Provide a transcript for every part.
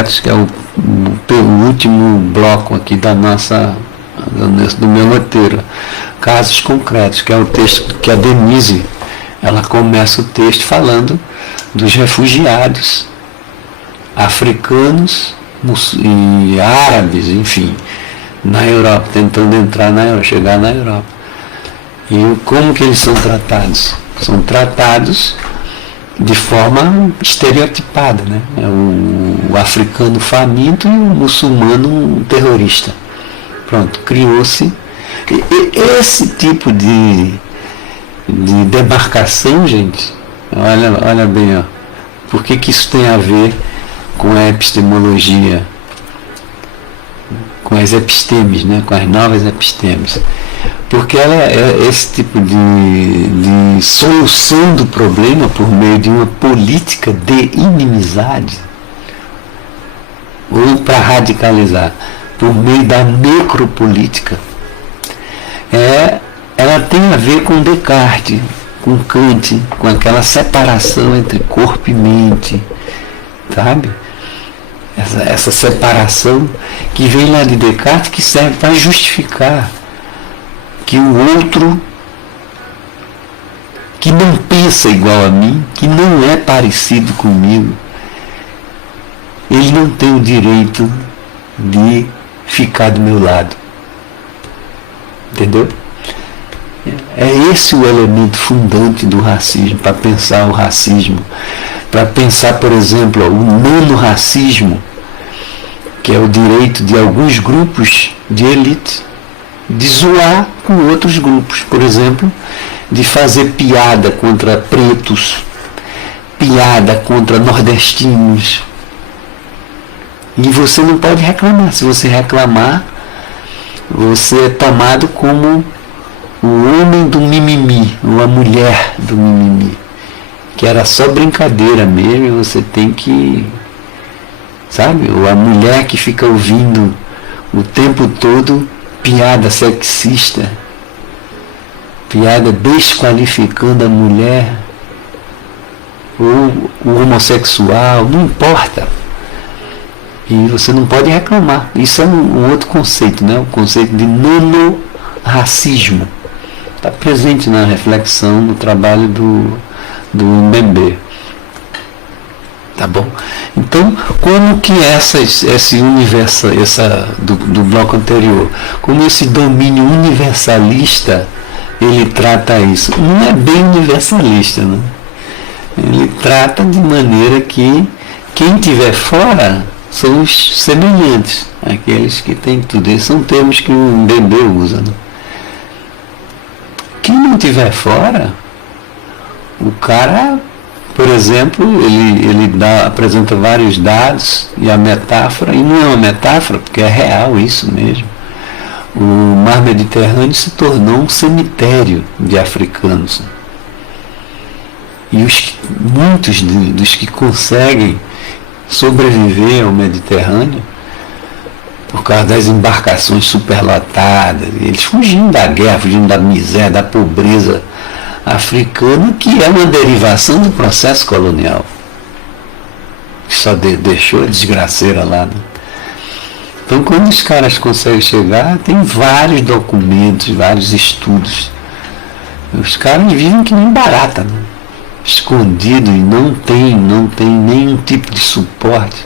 concretos, que é o último bloco aqui do meu roteiro. Casos concretos, que é o texto que a Denise, ela começa o texto falando dos refugiados africanos e árabes, enfim, na Europa, tentando chegar na Europa. E como que eles são tratados? São tratados de forma estereotipada, né? O africano faminto e o muçulmano terrorista. Pronto, criou-se esse tipo de demarcação, gente. Olha bem, ó. Por que isso tem a ver com a epistemologia, com as epistemes, né? Com as novas epistemes? Porque ela é esse tipo de solução do problema por meio de uma política de inimizade, ou para radicalizar, por meio da necropolítica. Ela tem a ver com Descartes, com Kant, com aquela separação entre corpo e mente, sabe? Essa separação que vem lá de Descartes, que serve para justificar que o outro, que não pensa igual a mim, que não é parecido comigo, ele não tem o direito de ficar do meu lado. Entendeu? É esse o elemento fundante do racismo, para pensar o racismo, para pensar, por exemplo, o nano-racismo, que é o direito de alguns grupos de elite de zoar com outros grupos, por exemplo, de fazer piada contra pretos, piada contra nordestinos. E você não pode reclamar. Se você reclamar, você é tomado como o homem do mimimi, ou a mulher do mimimi, que era só brincadeira mesmo, e você tem que, sabe, ou a mulher que fica ouvindo o tempo todo piada sexista, piada desqualificando a mulher, ou o homossexual, não importa. E você não pode reclamar. Isso é um outro conceito, né? O conceito de nano-racismo. Está presente na reflexão, no trabalho do Mbembe. Tá bom? Então, como que esse universo, do bloco anterior, como esse domínio universalista, ele trata isso? Não é bem universalista, né? Ele trata de maneira que quem estiver fora são os semelhantes, aqueles que têm tudo. Esses são termos que o Mbembe usa, né? Quem não estiver fora, o cara, por exemplo, ele apresenta vários dados e a metáfora, e não é uma metáfora, porque é real isso mesmo. O mar Mediterrâneo se tornou um cemitério de africanos. E muitos dos que conseguem sobreviver ao Mediterrâneo, por causa das embarcações superlotadas, eles fugindo da guerra, fugindo da miséria, da pobreza africana, que é uma derivação do processo colonial, que só deixou a desgraceira lá, né? Então, quando os caras conseguem chegar, tem vários documentos, vários estudos. Os caras vivem que nem barata, né? Escondido, e não tem nenhum tipo de suporte.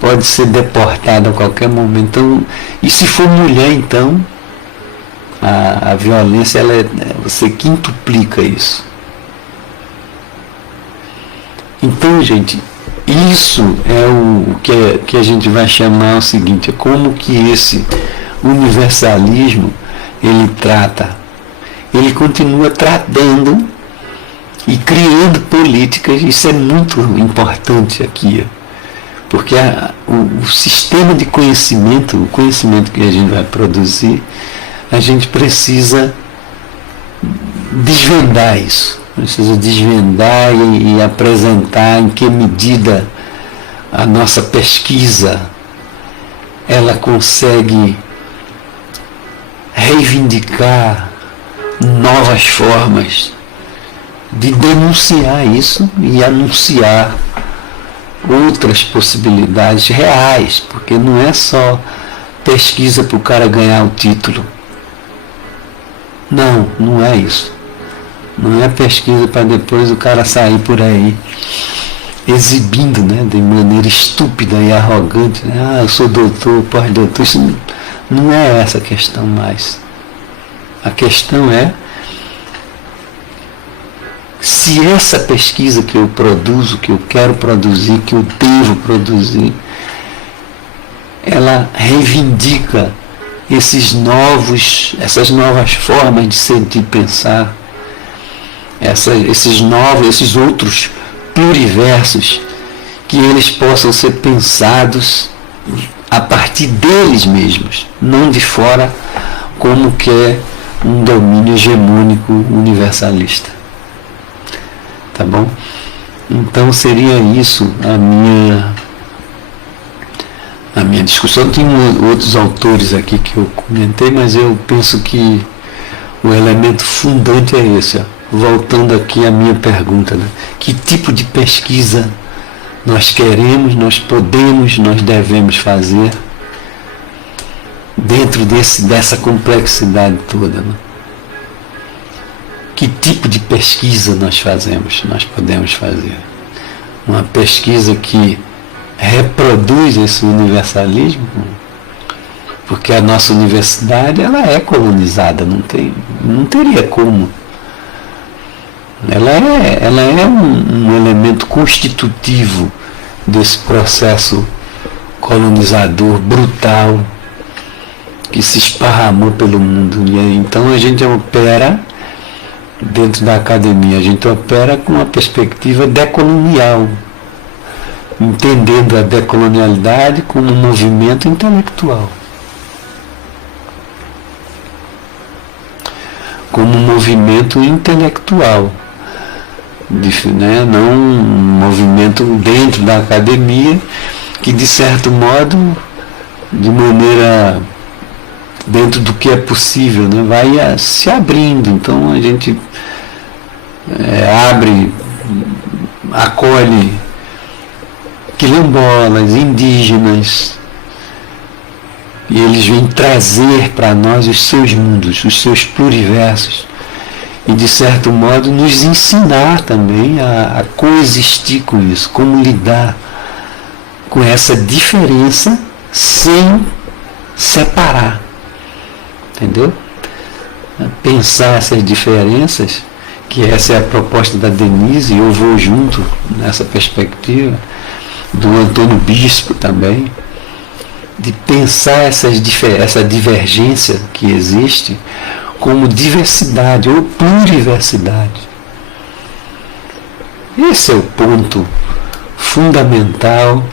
Pode ser deportado a qualquer momento. Então, e se for mulher, então a violência, você quintuplica isso. Então, gente, isso é o que a gente vai chamar o seguinte: é como que esse universalismo ele continua tratando e criando políticas. Isso é muito importante aqui, porque o sistema de conhecimento, o conhecimento que a gente vai produzir, a gente precisa desvendar isso, precisa desvendar e apresentar em que medida a nossa pesquisa ela consegue reivindicar novas formas de denunciar isso e anunciar outras possibilidades reais, porque não é só pesquisa para o cara ganhar o título. Não, não é isso. Não é pesquisa para depois o cara sair por aí exibindo, né, de maneira estúpida e arrogante, né? Ah, eu sou doutor, pós-doutor. Isso não é essa a questão mais. A questão é se essa pesquisa que eu produzo, que eu quero produzir, que eu devo produzir, ela reivindica essas novas formas de sentir e pensar, esses outros pluriversos, que eles possam ser pensados a partir deles mesmos, não de fora, como que é um domínio hegemônico universalista. Tá bom? Então seria isso a minha discussão. Tem outros autores aqui que eu comentei, mas eu penso que o elemento fundante é esse. Ó. Voltando aqui à minha pergunta, né? Que tipo de pesquisa nós queremos, nós podemos, nós devemos fazer dentro dessa complexidade toda, né? Que tipo de pesquisa nós podemos fazer? Uma pesquisa que reproduz esse universalismo, porque a nossa universidade ela é colonizada, não teria como. Ela é um elemento constitutivo desse processo colonizador brutal que se esparramou pelo mundo. E então a gente opera dentro da academia, a gente opera com uma perspectiva decolonial, entendendo a decolonialidade como um movimento intelectual, como um movimento intelectual, né? Não um movimento dentro da academia que, de certo modo, de maneira dentro do que é possível, né, vai se abrindo. Então a gente acolhe quilombolas, indígenas, e eles vêm trazer para nós os seus mundos, os seus pluriversos, e de certo modo nos ensinar também a coexistir com isso, como lidar com essa diferença sem separar. Entendeu? Pensar essas diferenças, que essa é a proposta da Denise, e eu vou junto nessa perspectiva, do Antônio Bispo também, de pensar essa divergência que existe como diversidade ou pluriversidade. Esse é o ponto fundamental,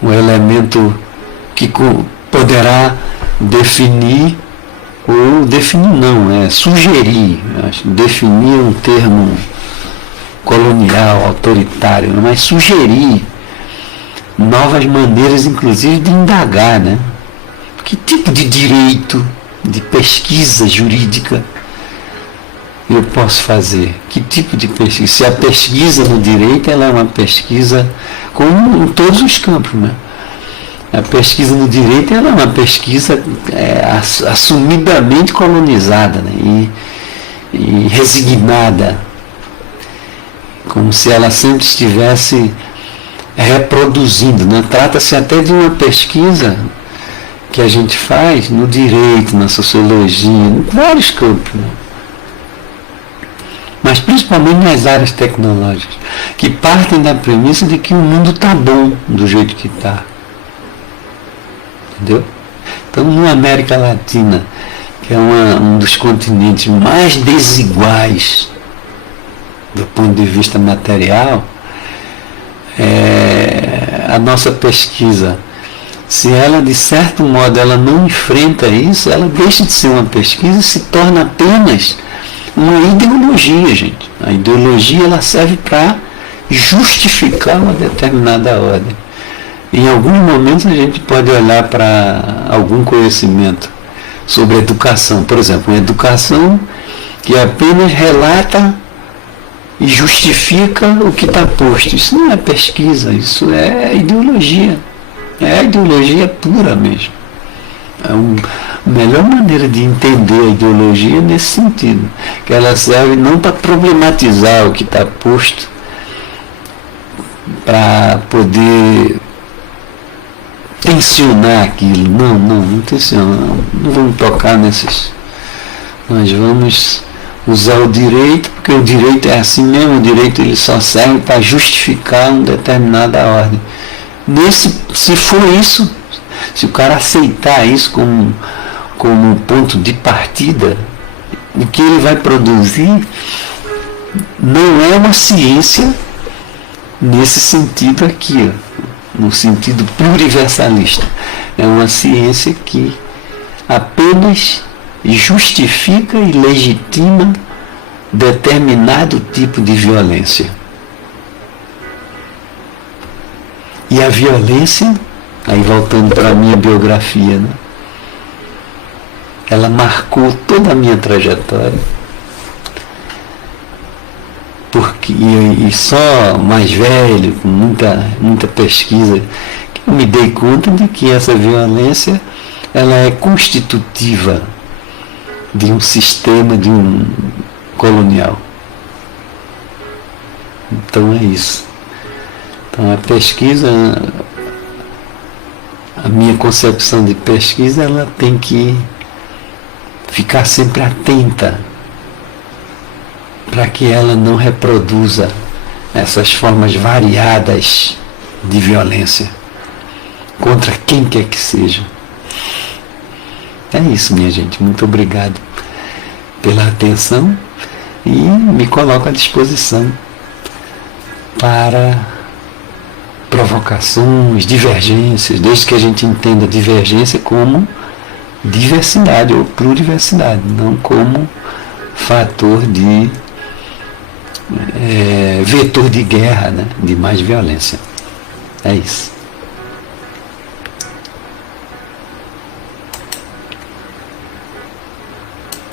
o elemento que poderá definir, ou definir não, sugerir. Definir é um termo colonial, autoritário, mas sugerir novas maneiras, inclusive, de indagar, né? Que tipo de direito, de pesquisa jurídica eu posso fazer? Que tipo de pesquisa? Se a pesquisa no direito ela é uma pesquisa, como em todos os campos, né? A pesquisa no direito ela é uma pesquisa assumidamente colonizada, né? e resignada, como se ela sempre estivesse reproduzindo, né? Trata-se até de uma pesquisa que a gente faz no direito, na sociologia, em vários campos, né? Mas principalmente nas áreas tecnológicas, que partem da premissa de que o mundo está bom do jeito que está. Entendeu? Então, na América Latina, que é um dos continentes mais desiguais do ponto de vista material, a nossa pesquisa, se ela, de certo modo, ela não enfrenta isso, ela deixa de ser uma pesquisa e se torna apenas uma ideologia, gente. A ideologia ela serve para justificar uma determinada ordem. Em alguns momentos a gente pode olhar para algum conhecimento sobre educação, por exemplo, uma educação que apenas relata e justifica o que está posto. Isso não é pesquisa, isso é ideologia. É a ideologia pura mesmo. A melhor maneira de entender a ideologia é nesse sentido, que ela serve não para problematizar o que está posto, para poder tensionar aquilo. Não tensiona, não vamos tocar nesses. Nós vamos usar o direito, porque o direito é assim mesmo, o direito ele só serve para justificar uma determinada ordem. Se for isso, se o cara aceitar isso como ponto de partida, o que ele vai produzir não é uma ciência nesse sentido aqui, no sentido pluriversalista. É uma ciência que apenas justifica e legitima determinado tipo de violência. E a violência, aí voltando para a minha biografia, né? Ela marcou toda a minha trajetória. Porque, e só mais velho, com muita pesquisa, que eu me dei conta de que essa violência ela é constitutiva de um sistema, de um colonial. Então é isso. Então a pesquisa, a minha concepção de pesquisa, ela tem que ficar sempre atenta para que ela não reproduza essas formas variadas de violência contra quem quer que seja. É isso, minha gente. Muito obrigado pela atenção e me coloco à disposição para provocações, divergências, desde que a gente entenda divergência como diversidade ou pluriversidade, não como fator de vetor de guerra, né, de mais violência. É isso.